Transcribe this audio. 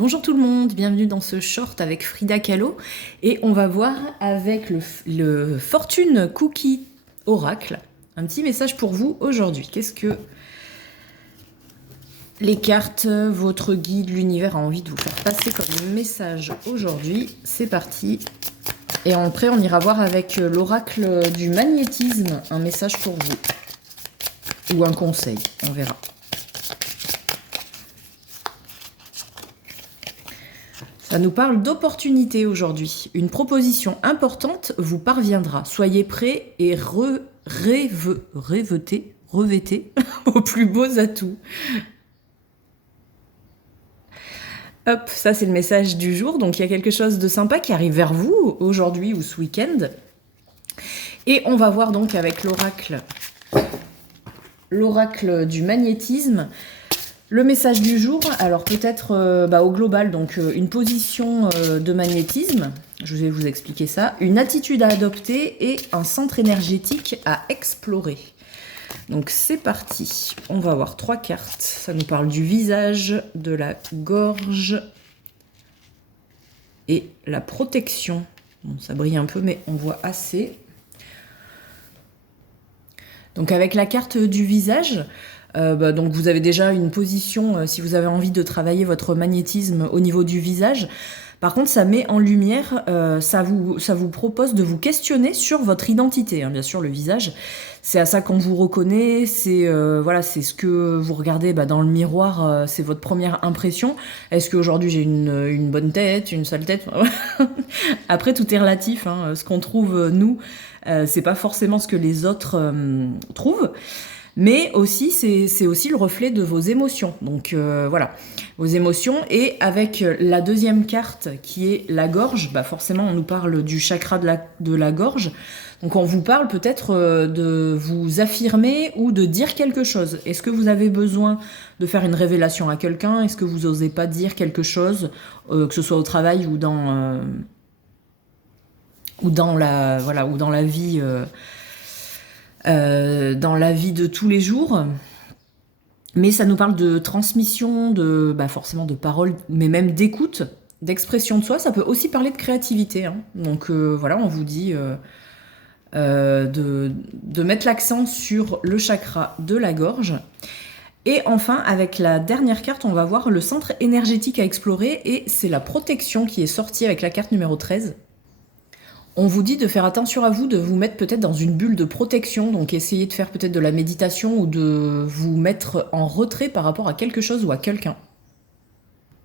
Bonjour tout le monde, bienvenue dans ce short avec Frida Kahlo et on va voir avec le Fortune Cookie Oracle un petit message pour vous aujourd'hui. Qu'est-ce que les cartes, votre guide, l'univers a envie de vous faire passer comme message aujourd'hui? C'est parti. Et après on ira voir avec l'oracle du magnétisme un message pour vous. Ou un conseil, on verra. Ça nous parle d'opportunité aujourd'hui. Une proposition importante vous parviendra. Soyez prêts et revêtez aux plus beaux atouts. Hop, ça c'est le message du jour. Donc il y a quelque chose de sympa qui arrive vers vous aujourd'hui ou ce week-end. Et on va voir donc avec l'oracle du magnétisme. Le message du jour, alors peut-être au global, donc une position de magnétisme, je vais vous expliquer ça, une attitude à adopter et un centre énergétique à explorer. Donc c'est parti, on va voir 3 cartes, ça nous parle du visage, de la gorge et la protection. Bon, ça brille un peu mais on voit assez. Donc avec la carte du visage, donc vous avez déjà une position si vous avez envie de travailler votre magnétisme au niveau du visage. Par contre, ça met en lumière, ça vous propose de vous questionner sur votre identité. Hein, bien sûr, le visage, c'est à ça qu'on vous reconnaît. C'est voilà, c'est ce que vous regardez dans le miroir. C'est votre première impression. Est-ce qu'aujourd'hui j'ai une bonne tête, une sale tête? Après, tout est relatif. Hein, ce qu'on trouve nous, c'est pas forcément ce que les autres trouvent. Mais aussi, c'est aussi le reflet de vos émotions. Donc voilà, vos émotions. Et avec la deuxième carte qui est la gorge, forcément on nous parle du chakra de la gorge. Donc on vous parle peut-être de vous affirmer ou de dire quelque chose. Est-ce que vous avez besoin de faire une révélation à quelqu'un? Est-ce que vous n'osez pas dire quelque chose, que ce soit au travail ou dans la vie dans la vie de tous les jours, mais ça nous parle de transmission, de forcément de paroles, mais même d'écoute, d'expression de soi. Ça peut aussi parler de créativité. Hein. Donc voilà, on vous dit de mettre l'accent sur le chakra de la gorge. Et enfin, avec la dernière carte, on va voir le centre énergétique à explorer, et c'est la protection qui est sortie avec la carte numéro 13. On vous dit de faire attention à vous, de vous mettre peut-être dans une bulle de protection, donc essayez de faire peut-être de la méditation ou de vous mettre en retrait par rapport à quelque chose ou à quelqu'un.